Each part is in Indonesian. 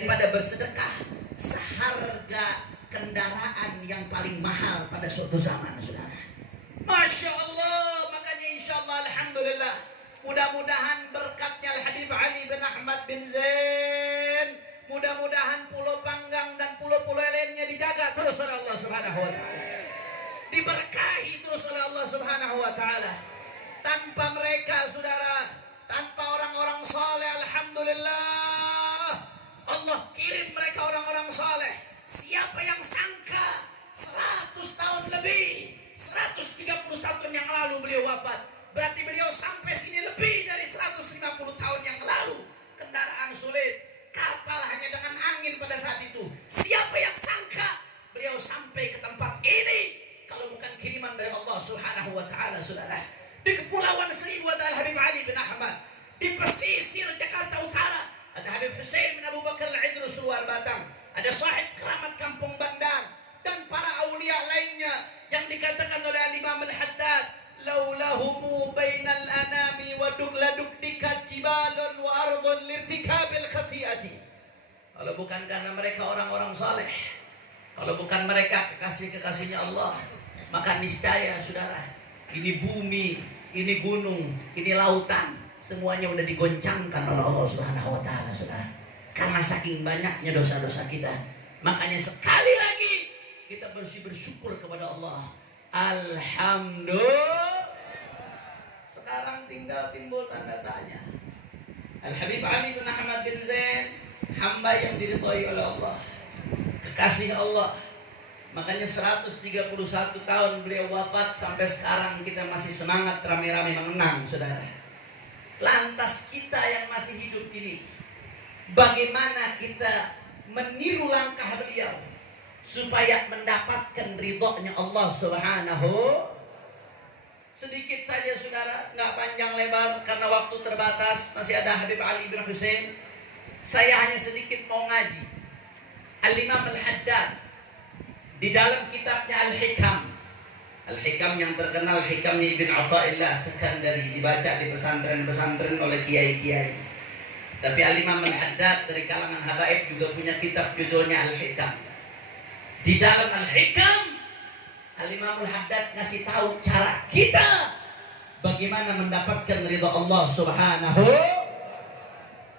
daripada bersedekah seharga kendaraan yang paling mahal pada suatu zaman, saudara. Masya Allah. Makanya insya Allah, alhamdulillah, mudah-mudahan berkatnya Al-Habib Ali bin Ahmad bin Zain, mudah-mudahan Pulau Panggang dan pulau-pulau lainnya dijaga terus oleh Allah Subhanahu wa Ta'ala, diberkahi terus oleh Allah Subhanahu wa Ta'ala. Tanpa mereka, saudara, tanpa orang-orang saleh, alhamdulillah, Allah kirim mereka orang-orang saleh. Siapa yang sangka 100 tahun lebih, 131 tahun yang lalu beliau wafat, berarti beliau sampai sini lebih dari 150 tahun yang lalu. Kendaraan sulit, kapal hanya dengan angin pada saat itu. Siapa yang sangka beliau sampai ke tempat ini kalau bukan kiriman dari Allah Subhanahu wa Ta'ala, saudara. Di Kepulauan Seribu ada Al-Habib Ali bin Ahmad. Di pesisir Jakarta Utara ada Habib Hussein bin Abu Bakar Al-Idrus Luar Batang. Ada Sahib Keramat Kampung Bandar dan para aulia lainnya yang dikatakan oleh Al-Imam Al-Haddad, laulahumu bainal anami wa dukdikat jibalun wa ardun lirtikabil khati'ati. Kalau bukan karena mereka orang-orang saleh, kalau bukan mereka kekasih-kekasihnya Allah, maka niscaya, saudara, ini bumi, ini gunung, ini lautan, semuanya udah digoncangkan oleh Allah Subhanahu wa Ta'ala, saudara. Karena saking banyaknya dosa-dosa kita. Makanya sekali lagi kita bersyukur kepada Allah. Alhamdulillah. Sekarang tinggal timbul tanda tanya. Al-Habib Ali bin Ahmad bin Zain, hamba yang diridhai oleh Allah, kekasih Allah. Makanya 131 tahun beliau wafat, sampai sekarang kita masih semangat rame-rame mengenang, saudara. Lantas kita yang masih hidup ini, bagaimana kita meniru langkah beliau supaya mendapatkan ridhonya Allah Subhanahu. Sedikit saja, saudara, nggak panjang lebar karena waktu terbatas, masih ada Habib Ali bin Hussein. Saya hanya sedikit mau ngaji. Al-Imam Al-Haddad di dalam kitabnya Al-Hikam, Al-Hikam yang terkenal, Hikamnya Ibn Athaillah Sekandari, dibaca di pesantren-pesantren oleh kiai-kiai. Tapi Al-Imam Al-Haddad dari kalangan habaib juga punya kitab judulnya Al-Hikam. Di dalam Al-Hikam, Al-Imam Al-Haddad ngasih tahu cara kita bagaimana mendapatkan ridha Allah Subhanahu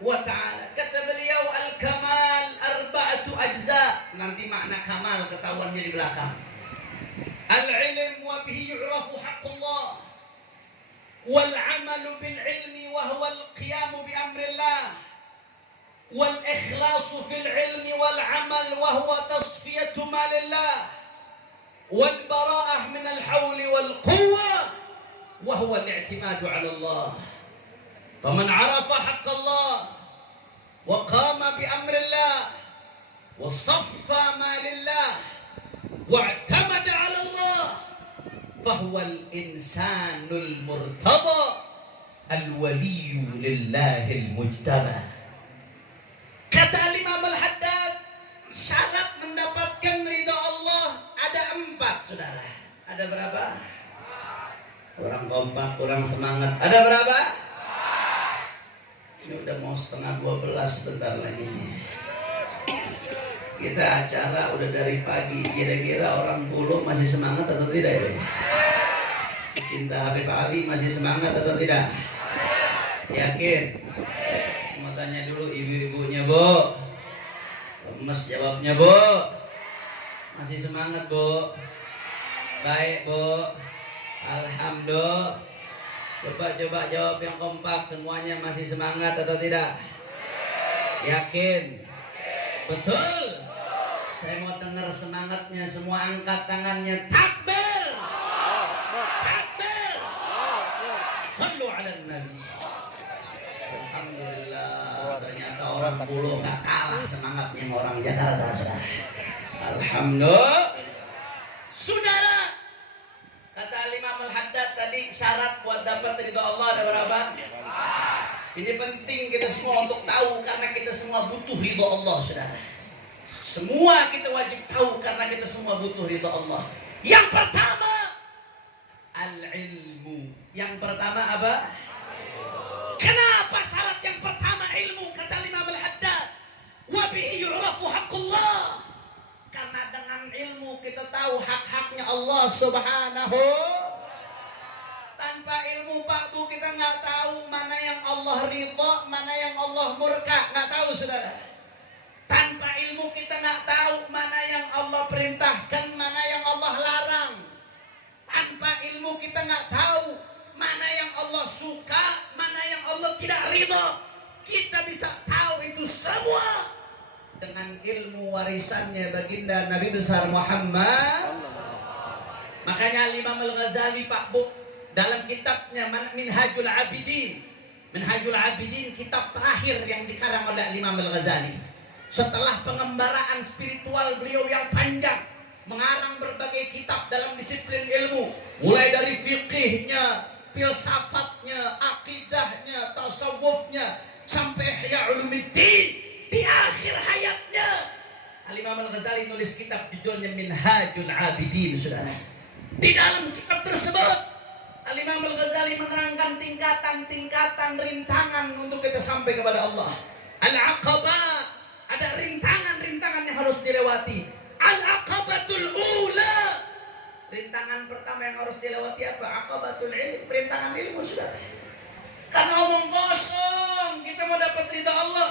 wa Ta'ala. Kata beliau, al-kamal arba'atu ajza. Nanti makna kamal ketahuannya di belakang. Al-ilm wa bihi yu'rafu haqqullah, wal 'amalu bil ilmi wa huwa al-qiyamu bi amrillah, wal ikhlasu fil ilmi wal 'amal wa huwa tasfiyatu malillah, wal bara'ah min al-hawli wal quwwah wa huwa al-i'timadu 'ala Allah. Faman 'arafa haqqallah wa qama bi amrillah wa saffa ma lillah wa'tamada 'ala Allah fahuwal insanul murtada al-waliyyu lillahil mujtaba. Kata Imam Al-Haddad, syarat mendapatkan ridha Allah ada 4, saudara. Ada berapa? Kurang kompak, kurang semangat. Ada berapa? Ini udah mau 11:30, sebentar lagi. Kita acara udah dari pagi. Kira-kira orang Pulau masih semangat atau tidak ya? Cinta Habib Ali masih semangat atau tidak? Yakin? Mau tanya dulu ibu-ibunya, Bu. Lemes jawabnya, Bu. Masih semangat, Bu? Baik, Bu. Alhamdulillah. Coba jawab yang kompak. Semuanya masih semangat atau tidak? Yakin? Betul? Saya mau dengar semangatnya. Semua angkat tangannya. Takbir! Takbir! Sallu ala Nabi. Alhamdulillah. Ternyata orang Pulau gak kalah semangatnya sama orang Jakarta, saudara. Alhamdulillah. Saudara, kata Imam Al-Haddad tadi, syarat buat dapat ridha Allah ada berapa? Ini penting kita semua untuk tahu, karena kita semua butuh ridha Allah, saudara. Semua kita wajib tahu karena kita semua butuh ridha Allah. Yang pertama, al-ilmu. Yang pertama apa? Kenapa syarat yang pertama ilmu? Kata Imam Al-Haddad, wa bihi yu'rafu haqqullah. Karena dengan ilmu kita tahu hak-haknya Allah Subhanahu. Tanpa ilmu Pak Bu kita nggak tahu mana yang Allah ridha, mana yang Allah murka, nggak tahu saudara. Tanpa ilmu kita nggak tahu mana yang Allah perintahkan, mana yang Allah larang. Tanpa ilmu kita nggak tahu mana yang Allah suka, mana yang Allah tidak ridha. Kita bisa tahu itu semua dengan ilmu warisannya baginda Nabi besar Muhammad. Makanya Imam Al-Ghazali Pak Bu dalam kitabnya Minhajul Abidin, Minhajul Abidin kitab terakhir yang dikarang oleh Imam Al-Ghazali. Setelah pengembaraan spiritual beliau yang panjang, mengarang berbagai kitab dalam disiplin ilmu, mulai dari fikihnya, filsafatnya, akidahnya, tasawufnya, sampai Ihya Ulumuddin. Di akhir hayatnya Imam Al-Ghazali nulis kitab judulnya Minhajul Abidin, saudara. Di dalam kitab tersebut Imam Al-Ghazali menerangkan tingkatan-tingkatan rintangan untuk kita sampai kepada Allah. Al-aqabah, ada rintangan-rintangan yang harus dilewati. Al-aqabatul ula, rintangan pertama yang harus dilewati apa? Aqabatul ilm, rintangan ilmu, saudara. Karena omong kosong, kita mau dapat ridha Allah,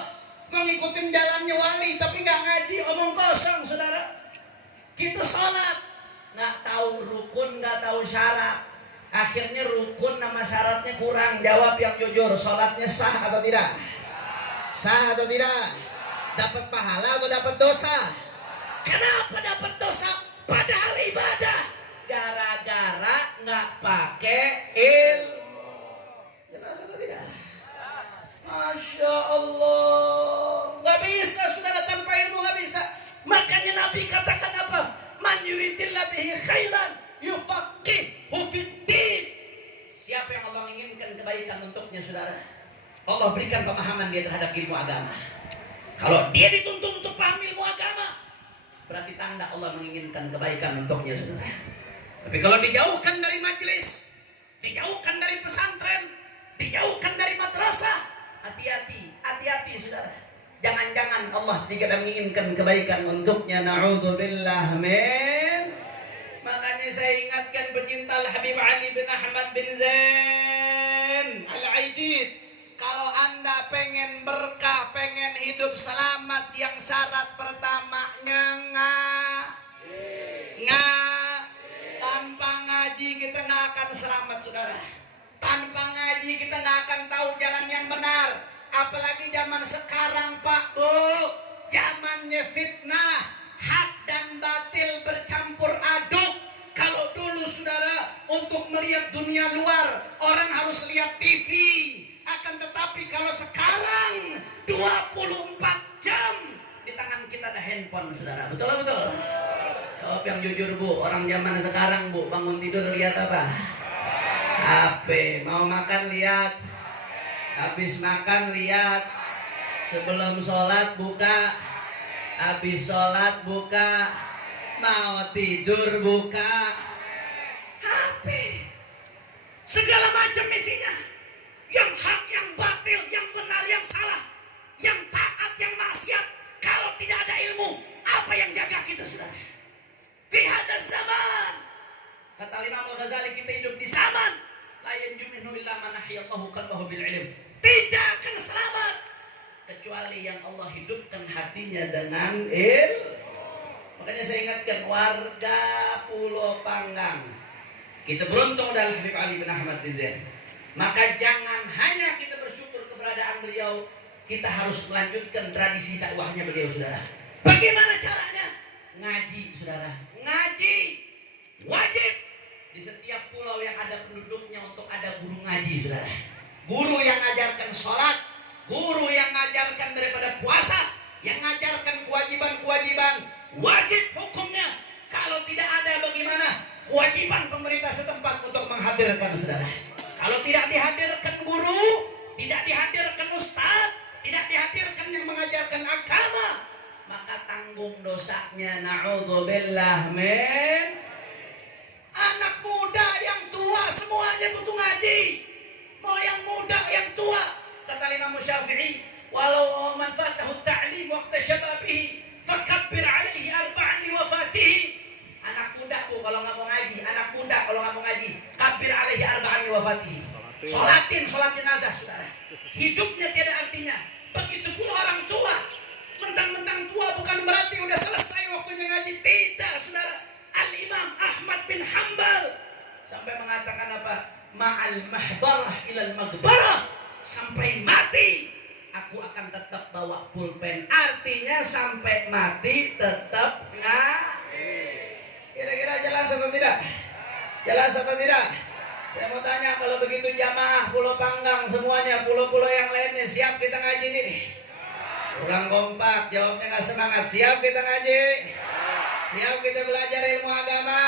mau ngikutin jalannya wali, tapi nggak ngaji, omong kosong, saudara. Kita sholat, nggak tahu rukun, nggak tahu syarat. Akhirnya rukun nama syaratnya kurang. Jawab yang jujur, sholatnya sah atau tidak? Sah atau tidak? Dapat pahala atau dapat dosa? Kenapa dapat dosa? Padahal ibadah. Gara-gara nggak pakai ilmu. Jelas atau tidak? Masya Allah. Nggak bisa saudara, tanpa ilmu nggak bisa. Makanya Nabi katakan apa? Man yuridillah bihi khairan yufaqihu fiddin. Siapa yang Allah inginkan kebaikan untuknya, saudara, Allah berikan pemahaman dia terhadap ilmu agama. Kalau dia dituntut untuk paham ilmu agama, berarti tanda Allah menginginkan kebaikan untuknya, saudara. Tapi kalau dijauhkan dari majelis, dijauhkan dari pesantren, dijauhkan dari madrasah, hati-hati, hati-hati, saudara. Jangan-jangan Allah tidak menginginkan kebaikan untuknya. Na'udzubillah min. Makanya saya ingatkan pecinta Al-Habib Ali bin Ahmad bin Zain Al-Aidid, kalau Anda pengen berkah, pengen hidup selamat, yang syarat pertamanya tanpa ngaji kita nggak akan selamat, saudara. Tanpa ngaji kita nggak akan tahu jalan yang benar. Apalagi zaman sekarang Pak Bu, zamannya fitnah, hak dan batil bercampur aduk. Kalau dulu saudara, untuk melihat dunia luar orang harus lihat TV. Akan tetapi kalau sekarang 24 jam di tangan kita ada handphone, saudara. Betul betul? Jawab yang jujur Bu. Orang zaman sekarang Bu, bangun tidur lihat apa? HP. Mau makan lihat, habis makan lihat, sebelum sholat buka, habis sholat buka, mau tidur buka, HP. Segala macam isinya. Yang hak, yang batil, yang benar, yang salah, yang taat, yang maksiat. Kalau tidak ada ilmu, apa yang jaga kita, saudara? Fi hadzal zaman. Kata Imam Al-Ghazali, kita hidup di zaman la yanjuminu illa man ahyallahu qalbahu bil ilm. Tidak akan selamat kecuali yang Allah hidupkan hatinya dengan ilmu. Makanya saya ingatkan warga Pulau Panggang, kita beruntung dari Habib Ali bin Ahmad bin Zain. Maka jangan hanya kita bersyukur keberadaan beliau, kita harus melanjutkan tradisi dakwahnya beliau, saudara. Bagaimana caranya? Ngaji, saudara. Ngaji wajib di setiap pulau yang ada penduduknya, untuk ada guru ngaji, saudara. Guru yang ngajarkan sholat, guru yang ngajarkan daripada puasa, yang ngajarkan kewajiban-kewajiban wajib hukumnya. Kalau tidak ada, bagaimana? Kewajiban pemerintah setempat untuk menghadirkan, saudara. Kalau tidak dihadirkan guru, tidak dihadirkan ustadz, tidak dihadirkan yang mengajarkan agama, maka tanggung dosanya. Na'udzubillah min. Anak muda yang tua semuanya butuh ngaji. Mau yang muda yang tua. Kata Imam Syafi'i, walau man fatahu ta'lim al-alim waqta syababihi fakabbir alaihi arba'an liwafatihi. Anak muda bu kalau nggak mau ngaji, anak muda kalau nggak mau ngaji, kabbir alaihi arba'an liwafatihi. Sholatin jenazah saudara. Hidupnya tiada artinya. Begitu pula orang tua. Mentang-mentang tua bukan berarti udah selesai waktunya ngaji. Tidak saudara. Al-Imam Ahmad bin Hanbal sampai mengatakan apa? Ma'al mahbarah ilal magbarah. Sampai mati aku akan tetap bawa pulpen. Artinya sampai mati tetap Kira-kira jelas atau tidak? Jelas atau tidak? Saya mau tanya, kalau begitu jamaah Pulau Panggang semuanya, pulau-pulau yang lainnya siap kita ngaji nih? Kurang kompak, jawabnya nggak semangat. Siap kita ngaji? Siap kita belajar ilmu agama?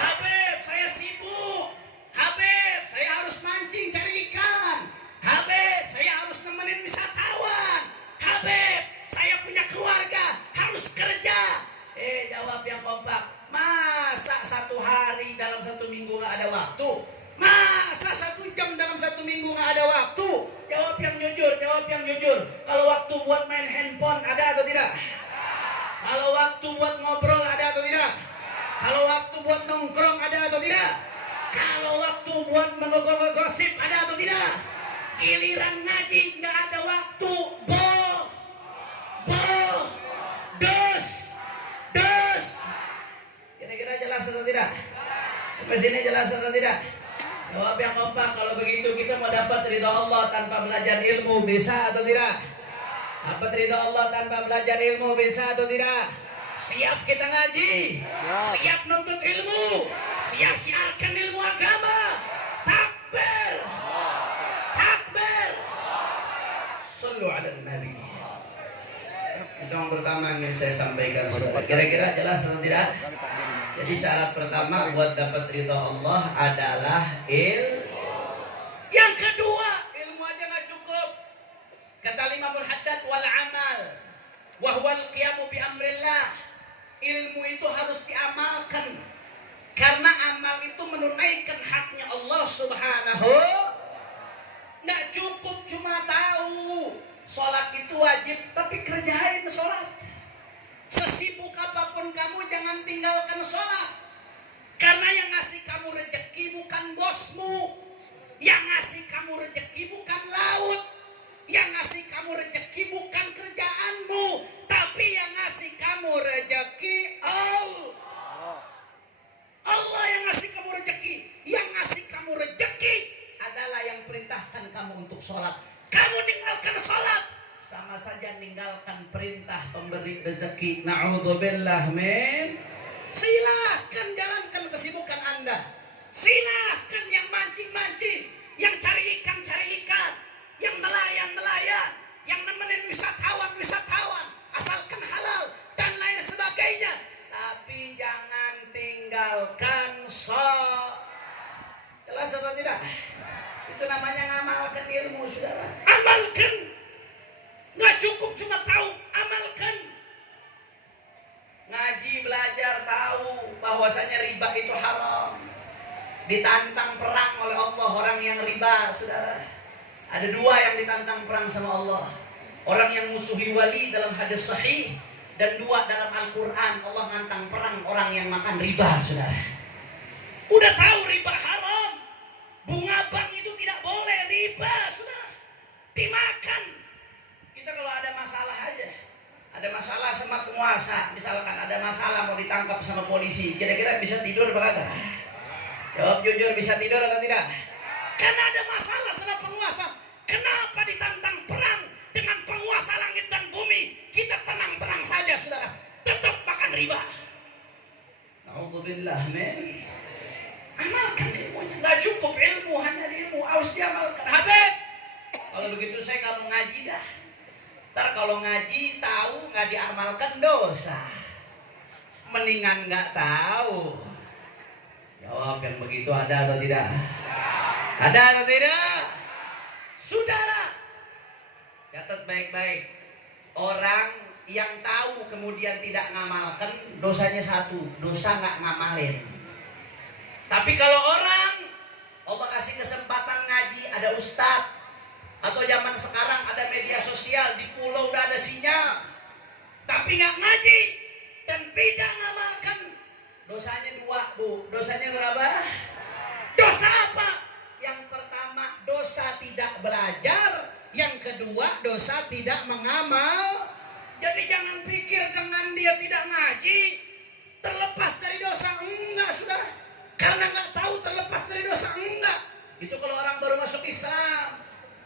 Habib, saya sibuk. Habib, saya harus mancing cari ikan. Habib, saya harus nemenin wisatawan. Habib, saya punya keluarga, harus kerja. Jawab yang kompak. Masa satu hari dalam 1 minggu nggak ada waktu? Masa 1 jam dalam 1 minggu nggak ada waktu? Jawab yang jujur, jawab yang jujur. Kalau waktu buat main handphone ada atau tidak? Kalau waktu buat ngobrol ada atau tidak? Kalau waktu buat nongkrong ada atau tidak? Kalau waktu buat menggosip ada atau tidak? Giliran ngaji nggak ada waktu. Dos. Kira-kira jelas atau tidak? Sampai sini jelas atau tidak? Jawab yang kompak. Kalau begitu kita mau dapat ridha Allah tanpa belajar ilmu, bisa atau tidak? Dapat ridha Allah tanpa belajar ilmu, bisa atau tidak? Siap kita ngaji, siap nuntut ilmu, siap siarkan ilmu agama. Takbir, takbir. Sallu ala Nabi. Itu yang pertama ingin saya sampaikan. Kira-kira jelas atau tidak? Jadi syarat pertama buat dapat ridha Allah adalah Yang kedua, ilmu aja nggak cukup. Kata Imamul Haddad, wal amal wa huwal qiyamu bi amrillah. Ilmu itu harus diamalkan. Karena amal itu menunaikan haknya Allah Subhanahu. Nggak cukup cuma tahu sholat itu wajib, tapi kerjain sholat. Sesibuk apapun kamu, jangan tinggalkan sholat. Karena yang ngasih kamu rezeki bukan bosmu. Yang ngasih kamu rezeki bukan laut. Yang ngasih kamu rezeki bukan kerjaanmu. Tapi yang ngasih kamu rezeki Allah. Allah yang ngasih kamu rezeki. Yang ngasih kamu rezeki adalah yang perintahkan kamu untuk sholat. Kamu ninggalkan sholat, sama saja ninggalkan perintah pemberi rezeki. Na'udzubillah min. Silahkan jalankan kesibukan Anda. Silahkan yang mancing-mancing, yang cari ikan, yang nelayan, yang nemenin wisatawan, asalkan halal dan lain sebagainya. Tapi jangan tinggalkan sholat. Jelas atau tidak? Itu namanya ngamalkan ilmu, saudara. Amalkan. Nggak cukup cuma tahu, amalkan. Ngaji, belajar, tahu bahwasanya riba itu haram. Ditantang perang oleh Allah orang yang riba, saudara. Ada 2 yang ditantang perang sama Allah. Orang yang musuhi wali dalam hadis sahih, dan 2 dalam Al-Quran. Allah nantang perang orang yang makan riba, saudara. Udah tahu riba haram. Bunga bank itu tidak boleh, riba, saudara. Dimakan. Kita kalau ada masalah aja, ada masalah sama penguasa, misalkan ada masalah mau ditangkap sama polisi, kira-kira bisa tidur apa kagak? Jawab jujur, bisa tidur atau tidak? Karena ada masalah sama penguasa. Kenapa ditantang perang dengan penguasa langit dan bumi? Kita tenang-tenang saja, saudara. Tetap makan riba. Na'udzubillah min. Amalkan ilmunya. Nggak cukup ilmu, hanya ilmu, harus diamalkan. Habib, kalau begitu saya nggak mau ngaji dah. Ntar kalau ngaji tahu nggak diamalkan dosa. Mendingan nggak tahu. Jawab yang begitu ada atau tidak? Ada atau tidak? Saudara, catat baik-baik. Orang yang tahu kemudian tidak ngamalkan, dosanya 1, dosa nggak ngamalin. Tapi kalau orang Allah kasih kesempatan ngaji, ada ustadz, atau zaman sekarang ada media sosial, di pulau udah ada sinyal, tapi nggak ngaji dan tidak ngamalkan, dosanya dua, Bu. Dosanya berapa? Dosa apa? Yang pertama, dosa tidak belajar. Yang kedua, dosa tidak mengamal. Jadi jangan pikir dengan dia tidak ngaji terlepas dari dosa. Enggak, saudara. Karena nggak tahu terlepas dari dosa. Enggak. Itu kalau orang baru masuk Islam.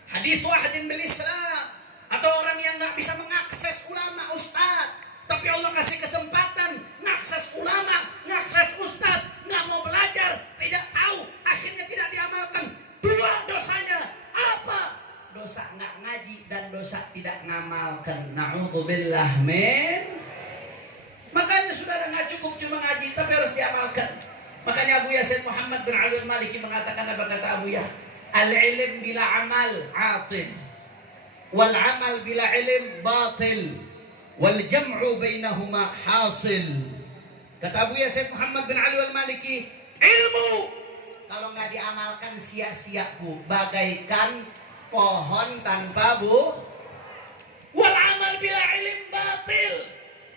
Hadits wahidin bil Islam. Atau orang yang nggak bisa mengakses ulama, ustaz. Tapi Allah kasih kesempatan ngakses ulama, ngakses ustaz, nggak mau belajar, tidak tahu, akhirnya tidak diamalkan. Dua dosanya apa? Dosa nggak ngaji dan dosa tidak ngamalkan. Na'udzubillah min. Makanya saudara, nggak cukup cuma ngaji, tapi harus diamalkan. Makanya Abu Yasin Muhammad bin Ali al-Maliki mengatakan, apa kata Abu Yah? Al-ilm bila amal atil, wal amal bila ilm batil, wal jam'u bainahuma hasil. Kata Abu Yasin Muhammad bin Ali al-Maliki, ilmu kalau nggak diamalkan sia-sia, Bu, bagaikan pohon tanpa buah. Wal amal bila ilm batil.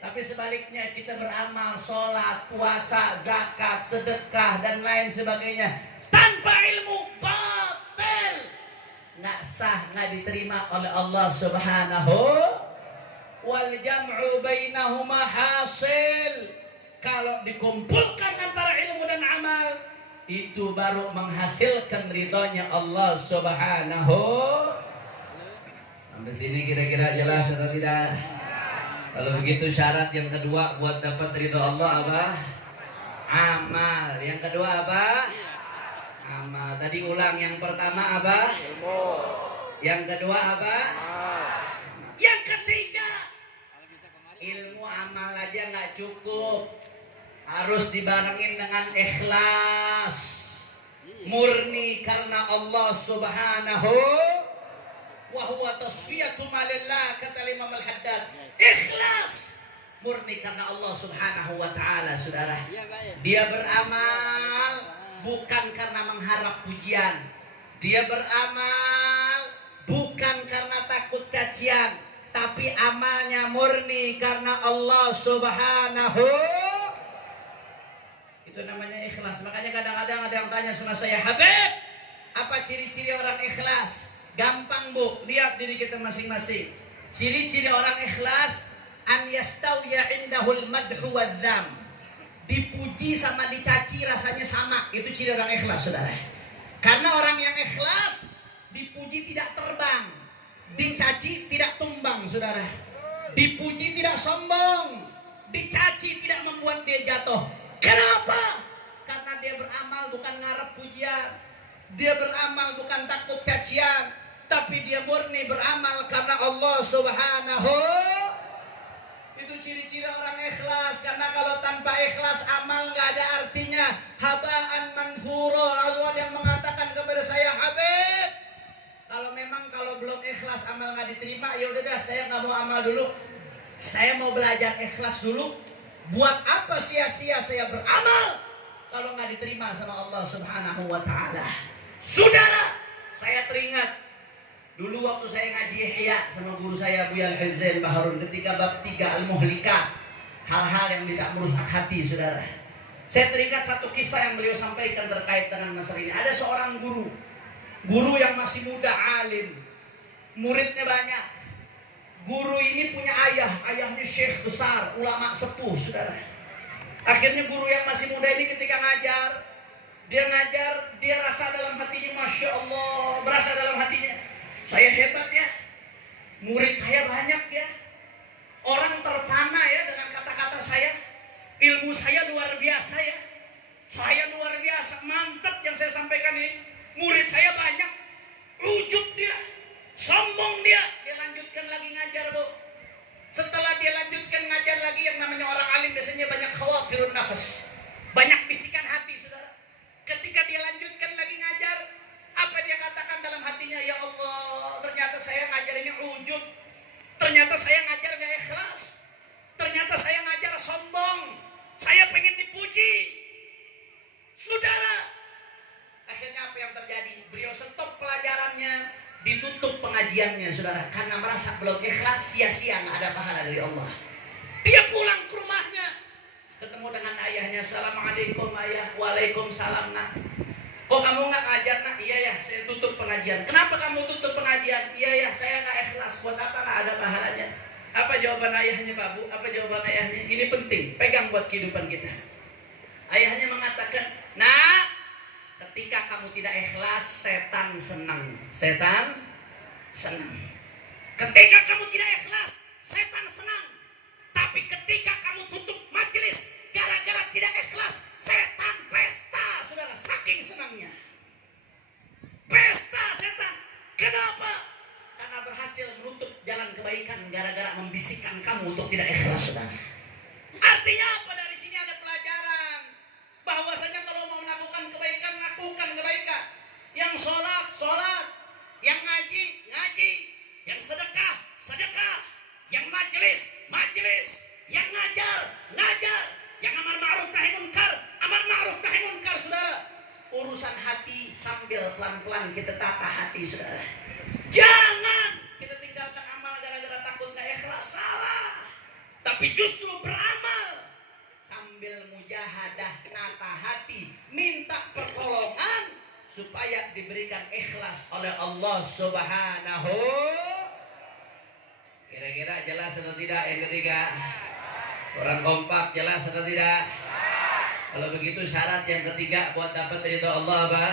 Tapi sebaliknya, kita beramal, sholat, puasa, zakat, sedekah dan lain sebagainya tanpa ilmu, batil, nggak sah, nggak diterima oleh Allah Subhanahu. Wal jam'u bainahuma hasil. Kalau dikumpulkan antara ilmu dan amal, itu baru menghasilkan ridhonya Allah Subhanahu. Sampai sini kira-kira jelas atau tidak? Kalau begitu, syarat yang kedua buat dapat ridho Allah apa? Amal. Yang kedua apa? Amal. Tadi ulang, yang pertama apa? Ilmu. Yang kedua apa? Yang ketiga, ilmu amal aja nggak cukup, harus dibarengin dengan ikhlas, murni karena Allah Subhanahu. Wa huwa tasfiyatu malillah, kata Imam Al-Haddad. Ikhlas, murni karena Allah Subhanahu wa taala, saudara. Dia beramal bukan karena mengharap pujian. Dia beramal bukan karena takut cacian, tapi amalnya murni karena Allah Subhanahu. Itu namanya ikhlas. Makanya kadang-kadang ada yang tanya sama saya, Habib, apa ciri-ciri orang ikhlas? Gampang, Bu, lihat diri kita masing-masing. Ciri-ciri orang ikhlas, an yastawiya indahul madhu wadzam. Dipuji sama dicaci rasanya sama. Itu ciri orang ikhlas, saudara. Karena orang yang ikhlas, dipuji tidak terbang, dicaci tidak tumbang, saudara. Dipuji tidak sombong, dicaci tidak membuat dia jatuh. Kenapa? Karena dia beramal bukan ngarep pujian. Dia beramal bukan takut cacian, tapi dia murni beramal karena Allah Subhanahu. Itu ciri-ciri orang ikhlas. Karena kalau tanpa ikhlas, amal nggak ada artinya. Habaan manthura. Rasulullah yang mengatakan kepada saya, Habib, kalau belum ikhlas amal nggak diterima, ya udah dah, saya nggak mau amal dulu. Saya mau belajar ikhlas dulu. Buat apa sia-sia saya beramal kalau nggak diterima sama Allah Subhanahu wa taala? Saudara, saya teringat dulu waktu saya ngaji Ihya sama guru saya Buya Al-Hifzain Baharun ketika bab 3 Al-Muhlikat, hal-hal yang bisa merusak hati, saudara. Saya teringat satu kisah yang beliau sampaikan terkait dengan masalah ini. Ada seorang guru yang masih muda, alim, muridnya banyak. Guru ini punya ayahnya syekh besar, ulama sepuh, saudara. Akhirnya guru yang masih muda ini ketika ngajar, dia rasa dalam hatinya, Masya Allah, berasa dalam hatinya, saya hebat ya, murid saya banyak ya, orang terpana ya dengan kata-kata saya, ilmu saya luar biasa ya, saya luar biasa, mantap yang saya sampaikan ini, murid saya banyak, ujub dia, sombong dia lanjutkan lagi ngajar, Bu. Setelah dia lanjutkan ngajar lagi, yang namanya orang alim biasanya banyak khawatirun nafas, banyak bisikan hati, saudara. Ketika dia lanjutkan lagi ngajar, apa dia katakan dalam hatinya? Ya Allah, ternyata saya ngajar ini ujub, ternyata saya ngajar gak ikhlas, ternyata saya ngajar sombong, saya pengen dipuji. Saudara, akhirnya apa yang terjadi? Beliau stop pelajarannya, ditutup pengajiannya, saudara, karena merasa belum ikhlas, sia-sia, nggak ada pahala dari Allah. ketemu dengan ayahnya, assalamualaikum ayah, waalaikumsalam nak. Kok kamu nggak ngajar nak? Iya ya, saya tutup pengajian. Kenapa kamu tutup pengajian? Iya ya, saya nggak ikhlas. Buat apa? Nggak ada pahalanya. Apa jawaban ayahnya Pak Bu? Apa jawaban ayahnya? Ini penting, pegang buat kehidupan kita. Ayahnya mengatakan, nak, ketika kamu tidak ikhlas, setan senang. Setan senang. Ketika kamu tidak ikhlas, setan senang. Tapi ketika kamu tutup majelis gara-gara tidak ikhlas, setan pesta, saudara, saking senangnya. Pesta setan. Kenapa? Karena berhasil menutup jalan kebaikan gara-gara membisikkan kamu untuk tidak ikhlas, saudara. Artinya apa? Dari sini ada pelajaran bahwasanya kalau mau melakukan kebaikan, lakukan kebaikan. Yang sholat, sholat. Yang ngaji, ngaji. Yang sedekah, sedekah. Yang majelis, majelis. Yang ngajar, ngajar. Yang amar ma'ruf nahi munkar, amar ma'ruf nahi munkar, saudara. Urusan hati sambil pelan-pelan kita tata hati, saudara. Jangan kita tinggalkan amal gara-gara takut gak ikhlas, salah. Tapi justru beramal sambil mujahadah, nata hati, minta pertolongan supaya diberikan ikhlas oleh Allah Subhanahu. Kira-kira jelas atau tidak yang ketiga? Orang kompak jelas atau tidak? Kalau begitu syarat yang ketiga buat dapat ridho Allah apa?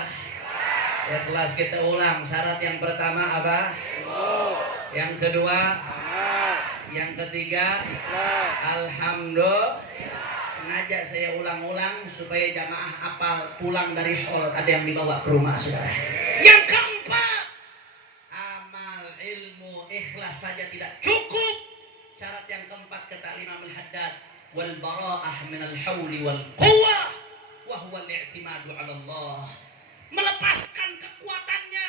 Ikhlas. Kita ulang. Syarat yang pertama apa? Yang kedua? Yang ketiga? Alhamdulillah. Sengaja saya ulang-ulang supaya jamaah apal pulang dari hall ada yang dibawa ke rumah, saudara. Yang keempat, amal ilmu ikhlas saja tidak cukup. Syarat yang keempat kata Imam Al-Haddad, wal bara'ah minal hawli wal quwwah wa huwa al-i'timadu 'ala Allah. Melepaskan kekuatannya,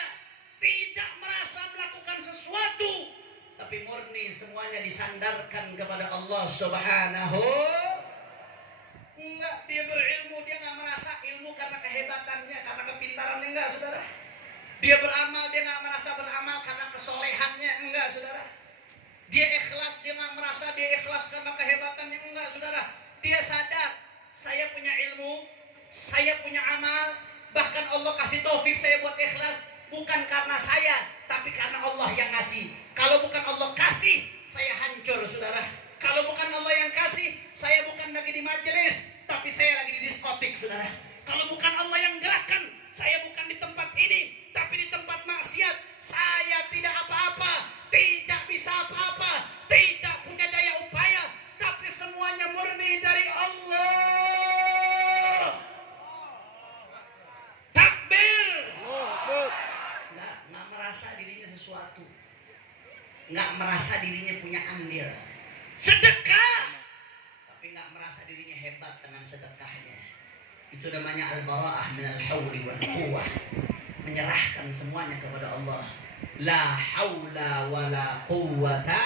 tidak merasa melakukan sesuatu, tapi murni semuanya disandarkan kepada Allah Subhanahu. Enggak, dia berilmu, dia nggak merasa ilmu karena kehebatannya, karena kepintarannya, enggak, saudara. Dia beramal, dia nggak merasa beramal karena kesolehannya, enggak, saudara. Dia ikhlas, dia nggak merasa dia ikhlas karena kehebatannya, enggak, saudara. Dia sadar, saya punya ilmu, saya punya amal, bahkan Allah kasih taufik saya buat ikhlas, bukan karena saya, tapi karena Allah yang ngasih. Kalau bukan Allah kasih, saya hancur, saudara. Kalau bukan Allah yang kasih, saya bukan lagi di majelis, tapi saya lagi di diskotik, saudara. Kalau bukan Allah yang gerakkan, saya bukan di tempat ini, tapi di tempat maksiat. Saya tidak apa-apa, tidak bisa apa-apa, tidak punya daya upaya, tapi semuanya murni dari Allah. Takbir. Nggak merasa dirinya sesuatu, nggak merasa dirinya punya andil. Sedekah, tapi nggak merasa dirinya hebat dengan sedekahnya. Itu namanya al-bara'ah minal hawli wal quwwah. Menyerahkan semuanya kepada Allah. La haula wala quwwata.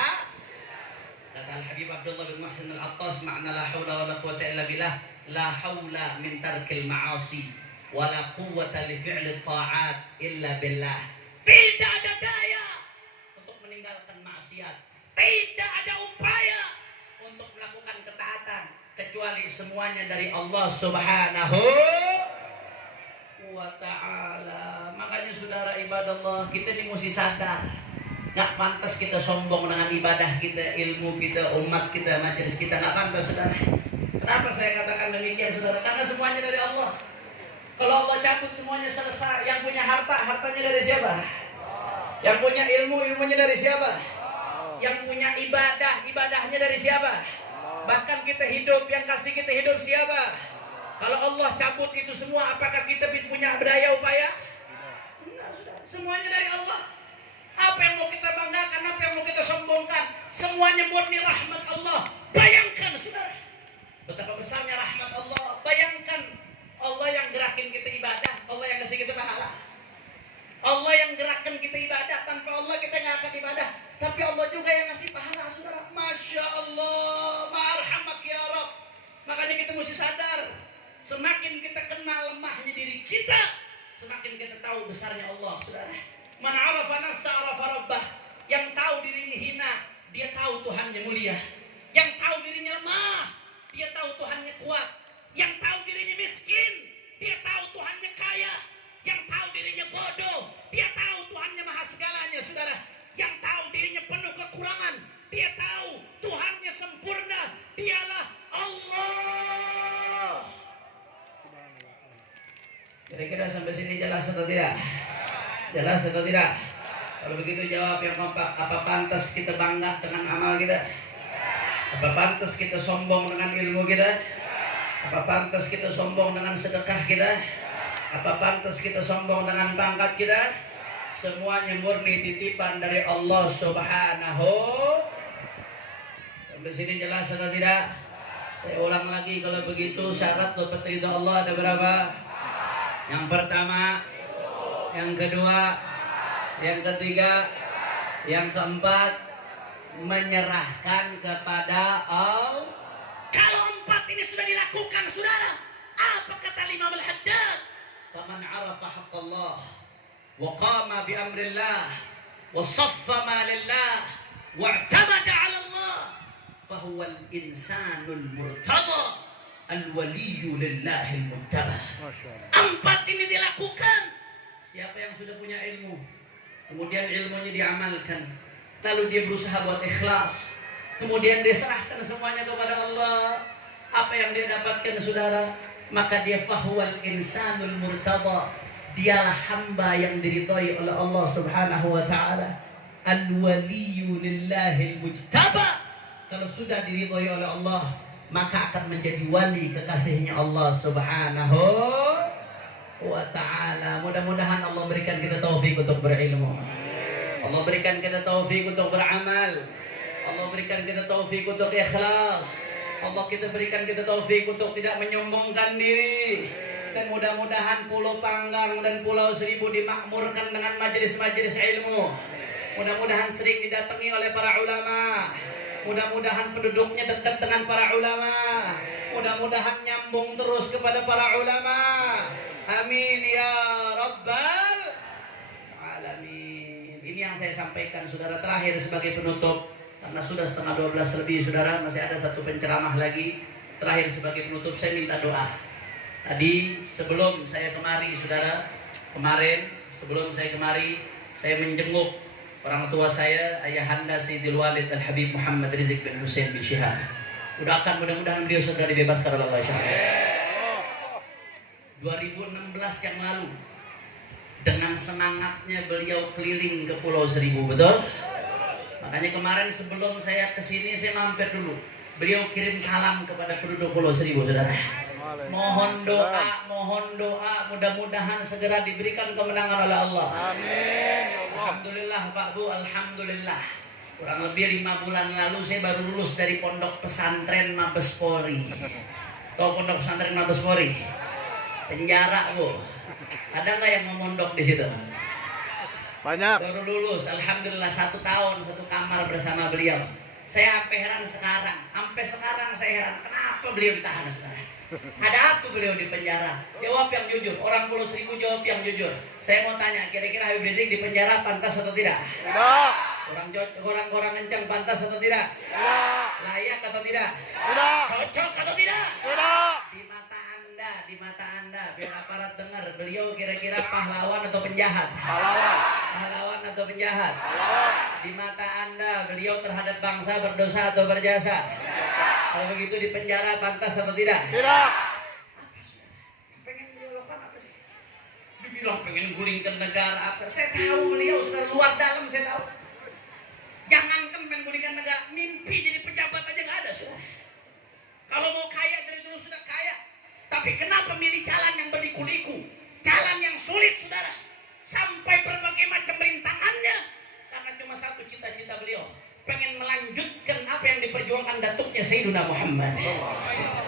Kata Al-Habib Abdullah bin Muhsin Al-Attas, makna la haula wala quwwata illa billah. La haula min tarkil ma'asi wala quwwata li fi'li ta'at illa billah. Tidak ada daya untuk meninggalkan maksiat, tidak ada upaya untuk melakukan ketaatan kecuali semuanya dari Allah Subhanahu wa ta'ala. Makanya saudara ibadallah, kita ini mesti sadar, nggak pantas kita sombong dengan ibadah kita, ilmu kita, umat kita, majelis kita, nggak pantas, saudara. Kenapa saya katakan demikian, saudara? Karena semuanya dari Allah. Kalau Allah cabut semuanya selesai. Yang punya harta, hartanya dari siapa? Yang punya ilmu, ilmunya dari siapa? Yang punya ibadah, ibadahnya dari siapa? Bahkan kita hidup, yang kasih kita hidup siapa? Kalau Allah cabut itu semua, apakah kita punya daya upaya? Enggak, saudara. Semuanya dari Allah. Apa yang mau kita banggakan, apa yang mau kita sombongkan, semuanya murni rahmat Allah. Bayangkan, saudara, betapa besarnya rahmat Allah. Bayangkan, Allah yang gerakin kita ibadah, Allah yang kasih kita pahala. Allah yang gerakkan kita ibadah, tanpa Allah kita nggak akan ibadah. Tapi Allah juga yang ngasih pahala, saudara. Masya Allah, ma'arhamak ya Rabb. Makanya kita mesti sadar, semakin kita kenal lemahnya diri kita, semakin kita tahu besarnya Allah, saudara. Man arafa nafsa arafa rabbah. Yang tahu dirinya hina, dia tahu Tuhannya mulia. Yang tahu dirinya lemah, dia tahu Tuhannya kuat. kita sampai sini jelas atau tidak? Jelas atau tidak? Kalau begitu jawab yang kompak. Apa pantas kita bangga dengan amal kita? Apa pantas kita sombong dengan ilmu kita? Apa pantas kita sombong dengan sedekah kita? Apa pantas kita sombong dengan pangkat kita? Semuanya murni titipan dari Allah Subhanahu. Sampai sini jelas atau tidak? Saya ulang lagi, kalau begitu syarat dapat ridho Allah ada berapa? Yang pertama, yang kedua, yang ketiga, yang keempat, menyerahkan kepada Allah. Kalau empat ini sudah dilakukan, saudara, apa kata Imam Al-Haddad? Faman arafa haqqallah wa qama bi amrillah wa saffa ma lillah wa i'tamada 'ala Allah fahuwa al-insanul murtada al-waliyyu lillahil muttaba. Empat ini dilakukan. Siapa yang sudah punya ilmu, kemudian ilmunya diamalkan, lalu dia berusaha buat ikhlas, kemudian dia serahkan semuanya kepada Allah, apa yang dia dapatkan, saudara? Maka dia fahuwal insanul murtada, dialah hamba yang diridhai oleh Allah Subhanahu wa taala. Al-waliyyu lillahil mujtaba. Kalau sudah diridhai oleh Allah, maka akan menjadi wali kekasihnya Allah Subhanahu wa ta'ala. Mudah-mudahan Allah berikan kita taufik untuk berilmu, Allah berikan kita taufik untuk beramal, Allah berikan kita taufik untuk ikhlas, Allah kita berikan kita taufik untuk tidak menyombongkan diri. Dan mudah-mudahan Pulau Panggang dan Pulau Seribu dimakmurkan dengan majelis-majelis ilmu. Mudah-mudahan sering didatangi oleh para ulama. Mudah-mudahan penduduknya dekat dengan para ulama. Mudah-mudahan nyambung terus kepada para ulama. Amin ya rabbal alamin. Ini yang saya sampaikan, saudara, terakhir sebagai penutup, karena sudah setengah 12 lebih, saudara, masih ada satu penceramah lagi. Terakhir sebagai penutup, saya minta doa. Tadi sebelum saya kemari, saudara, kemarin sebelum saya kemari, saya menjenguk orang tua saya, ayahanda Sayyidil Walid Al-Habib Muhammad Rizik bin Hussein bin Syihab. Doakan mudah-mudahan beliau segera dibebaskan oleh Allah SWT. 2016 yang lalu, dengan semangatnya beliau keliling ke Pulau Seribu, betul? Makanya kemarin sebelum saya kesini, saya mampir dulu. Beliau kirim salam kepada penduduk Pulau Seribu, saudara. Mohon doa, mudah-mudahan segera diberikan kemenangan oleh Allah. Amin. Alhamdulillah Pak Bu, alhamdulillah. Kurang lebih 5 bulan lalu saya baru lulus dari pondok pesantren Mabes Polri. Tahu pondok pesantren Mabes Polri? Penjara, Bu. Ada nggak yang memondok di situ? Banyak. Baru lulus, alhamdulillah 1 tahun 1 kamar bersama beliau. Saya sampai heran sekarang, saya heran kenapa beliau ditahan, saudara. Ada apa beliau di penjara? Jawab yang jujur. Orang Pulau Seribu jawab yang jujur. Saya mau tanya, kira-kira Habib Rizik di penjara pantas atau tidak? Tidak. Orang kencang pantas atau tidak? Tidak. Layak atau tidak? Tidak. Cocok atau tidak? Tidak. Di mata anda, biar aparat dengar, beliau kira-kira pahlawan atau penjahat? Pahlawan atau penjahat? Di mata anda, beliau terhadap bangsa berdosa atau berjasa? Kalau begitu di penjara pantas atau tidak? Tidak. Apa saudara? Pengen beliau lakukan apa sih? Dibilang pengen gulingkan negara apa? Saya tahu beliau saudara, luar dalam saya tahu. Jangankan pengen gulingkan negara, mimpi jadi pejabat aja nggak ada, saudara. Kalau mau kaya dari dulu sudah kaya. Tapi kenapa milih jalan yang berliku-liku? Jalan yang sulit, saudara. Sampai berbagai macam rintangannya. Karena cuma satu cita-cita beliau. Pengen melanjutkan apa yang diperjuangkan datuknya Sayyiduna Muhammad.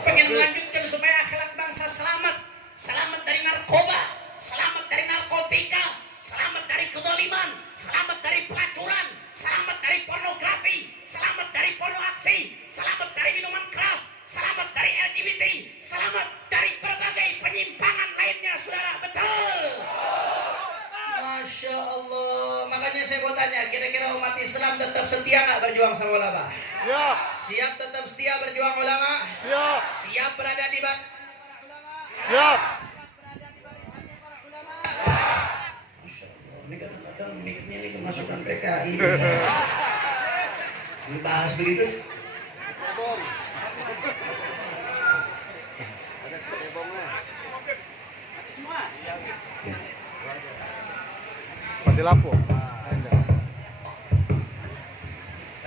Pengen melanjutkan supaya akhlak bangsa selamat. Selamat dari narkoba. Selamat dari narkotika. Selamat dari kezaliman. Selamat dari pelacuran. Selamat dari pornografi. Selamat dari porno aksi. Selamat dari minuman keras. Selamat dari LGBT, selamat dari berbagai penyimpangan lainnya, saudara. Betul? Masya Allah. Makanya saya mau tanya, kira-kira umat Islam tetap setia nggak berjuang sama ulama? Ya. Siap tetap setia berjuang ulama? Ya. Siap berada di barisannya para ulama? Ya. Masya Allah. Ini kadang-kadang mic-nya ini kemasukan PKI. Dibahas begitu? Ada cebongnya. Semua. Di lampu.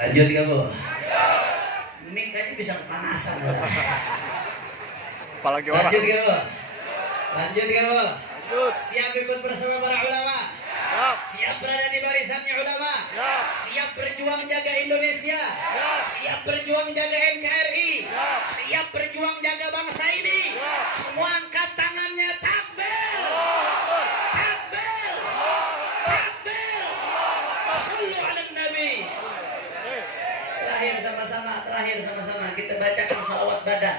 Lanjut kamu. Mik aja bisa kepanasan. Apalagi orang. Lanjut kamu. Lanjut kamu. Lanjut. Siap ikut bersama para ulama. Siap. Siap berada di barisannya ulama. Siap. Siap berjuang jaga Indonesia. Siap. Siap berjuang jaga NKRI. Siap. Siap berjuang jaga bangsa ini. Siap. Semua angkat tangannya, takbir. Allahu Akbar. Takbir. Takbir. Sallu ala Nabi. Terakhir sama-sama kita bacakan salawat badar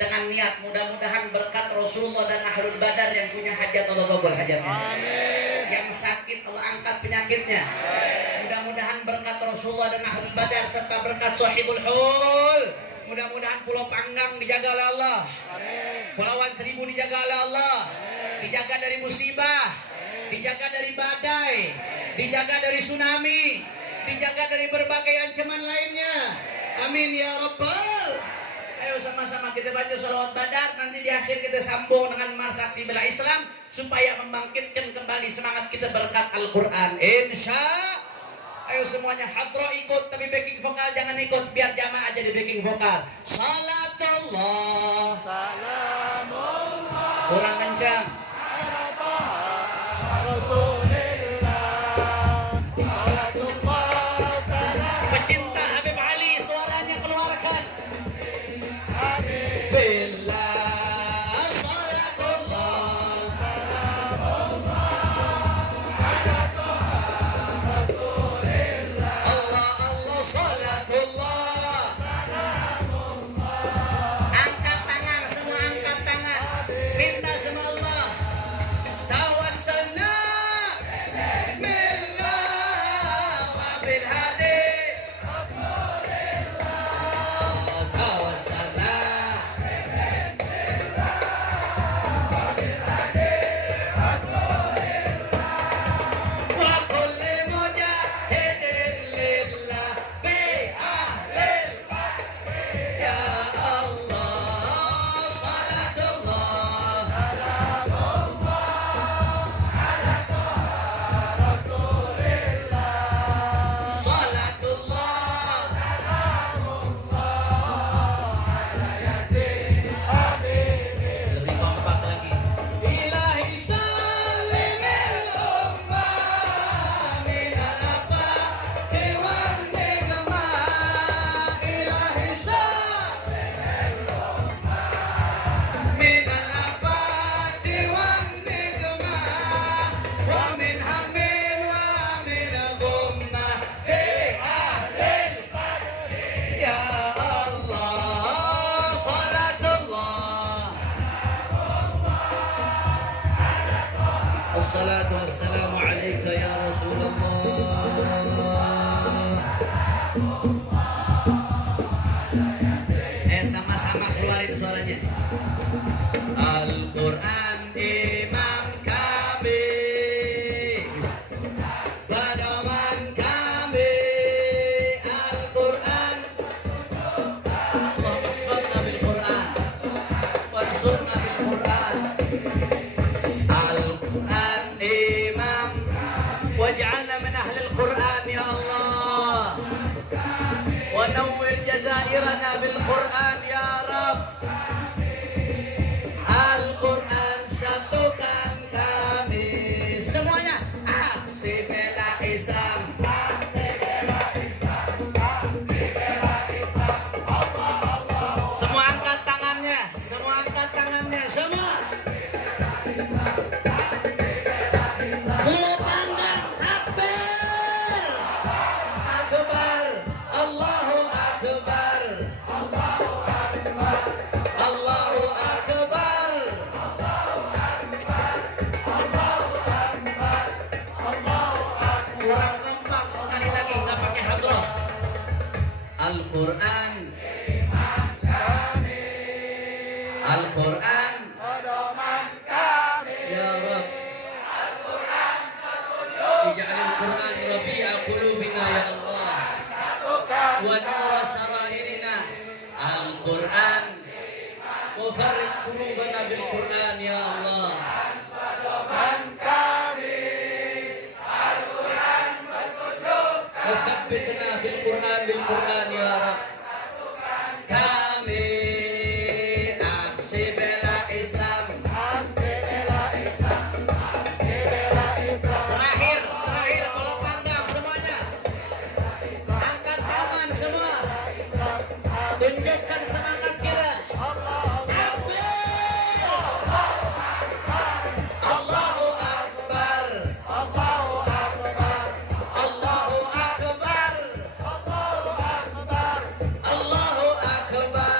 dengan niat mudah-mudahan berkat Rasulullah dan ahlul badar yang punya hajat Allah kabul hajatnya. Amin. Yang sakit Allah angkat penyakitnya. Mudah-mudahan berkat Rasulullah dan ahlul badar serta berkat Sahibul Hul. Mudah-mudahan Pulau Panggang dijaga oleh Allah. Amin. Pulauan Seribu dijaga oleh Allah. Dijaga dari musibah, dijaga dari badai, dijaga dari tsunami, dijaga dari berbagai ancaman lainnya. Amin ya Rabbal. Ayo sama-sama kita baca sholawat badar. Nanti di akhir kita sambung dengan marsaksi bela Islam supaya membangkitkan kembali semangat kita berkat Al-Quran. Insya. Ayo semuanya hadro ikut tapi backing vokal jangan ikut, biar jamaah aja di backing vokal. Salatullah. Salamullah. Kurang kencang. Pecinta Habib Ali suaranya keluarkan. Billah salatullah. Allah Allah salatullah. Angkat tangan semua, angkat tangan. Minta sama Allah. Tawassalna billah wa bil hadi. Tawassalna wa kulli mujahidin lillah bi ahlil ya Allah salatullah. Salatullah. Lebih kompak lagi. Ilahi salimil ummah min al-afati wan niqmah. Ilahi salimil ummah min al-afati wan niqmah. Wa min hammin wa min al-ghummah. Ahlil ya Allah salatullah. Assalatu wassalamu alaika ya Rasulullah. Sama-sama keluarin suaranya. Al-Quran imam kami, pedoman kami. Al-Quran Waffaqna bil Quran Wansurna bil Quran. Al-Quran imam waj'alna min ahli al-Quran ya Allah. Wa nawwir jazairana bil Quran ya Rabb. Al-Quran satukan kami semuanya. Aksi bela Islam. Semua angkat tangannya, semua angkat tangannya, semua. Pulau Panggang takbir. Akbar. Allahu Akbar. Allahu Akbar. Kurang kompak sekali lagi, nggak pakai hadroh. Al-Quran. Al-Quran. Ya Rabb. Ij'alil Quran rabi'a qulubina ya Allah. Wa nura sarairina. Al-Quran. Wa farrij qulubana bil Quran ya Allah. Quran ya Rabb. Kami aksi bela Islam. Terakhir bola panggang semuanya. Angkat tangan semua. Tunjukkan semangat kita. Takbir. Allahu Akbar. Allahu Akbar. Allahu Akbar. Allahu Akbar.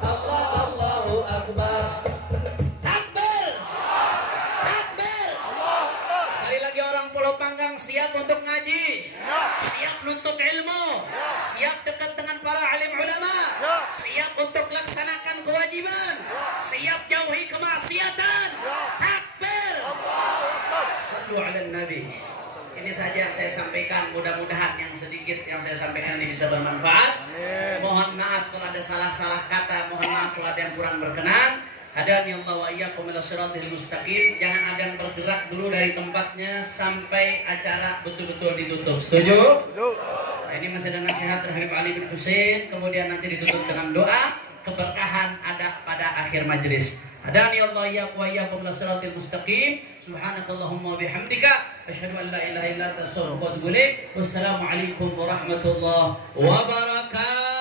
Allahu Akbar. Takbir. Takbir. Sekali lagi orang Pulau Panggang siap untuk ngaji, siap nuntut ilmu, siap dekat dengan para alim ulama, siap untuk laksanakan kewajiban, siap jauhi kemaksiatan. Takbir. Sallu ala Nabi. Ini saja yang saya sampaikan, mudah-mudahan yang sedikit yang saya sampaikan ini bisa bermanfaat. Mohon maaf kalau ada salah-salah kata, mohon maaf kalau ada yang kurang berkenan. Hadani Allah wa iyyakum ila shiratil mustaqim. Jangan ada yang bergerak dulu dari tempatnya sampai acara betul-betul ditutup. Setuju? Nah, ini masih ada nasihat terhadap Ali bin Husain, kemudian nanti ditutup dengan doa. Keberkahan ada pada akhir majelis. Hadani Allah wa iyyakum ila shiratil mustaqim. Subhanakallahumma wa bihamdika asyhadu an la ilaha illa anta astaghfiruka wa atubu ilaik. Wassalamualaikum warahmatullahi wabarakatuh.